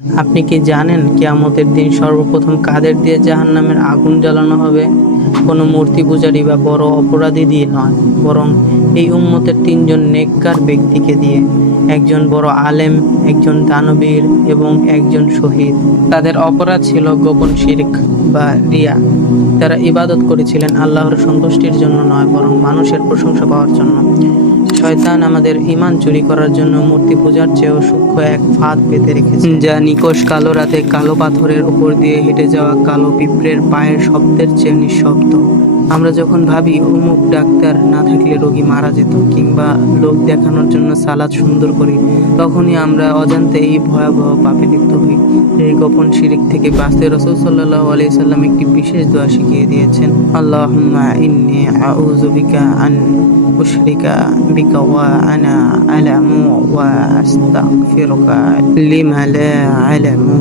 আপনি কি জানেন কিয়ামতের দিন সর্বপ্রথম কাদের দিয়ে জাহান্নামের আগুন জ্বালানো হবে? কোনো মূর্তি পূজারী বা বড় অপরাধী দিয়ে নয়, বরং এই উম্মতের তিনজন নেককার ব্যক্তিকে দিয়ে। একজন বড় আলেম, একজন দানবীর এবং একজন শহীদ। তাদের অপরাধ ছিল গোপন শিরক বা রিয়া। তারা ইবাদত করেছিলেন আল্লাহর সন্তুষ্টির জন্য নয়, বরং মানুষের প্রশংসা পাওয়ার জন্য। শয়তান আমাদের ঈমান চুরি করার জন্য মূর্তি পূজার চেয়েও সূক্ষ্ম এক ফাঁদ পেতে রেখেছে, যা নিকষ কালো রাতে কালো পাথরের উপর দিয়ে হেঁটে যাওয়া কালো পিঁপড়ের পায়ের শব্দের চেয়ে নিঃশব্দ। আমরা যখন ভাবি অমুক ডাক্তার না থাকলে রোগী মারা যেত, কিংবা লোক দেখানোর জন্য সালাদ সুন্দর করি, তখনই আমরা অজান্তে এই ভয়াবহ পাপে লিপ্ত হই। এই গোপন শিরিক থেকে বাঁচতে রাসূল সাল্লাল্লাহু আলাইহি সাল্লাম একটি বিশেষ দোয়া শিখিয়ে দিয়েছেন। আল্লাহুম্মা ইন্নী আউযু বিকা আন উশরিকা বিকা ওয়া আনা আ'লামু ওয়া আস্তাগফিরুকা লিমা লা আ'লামু।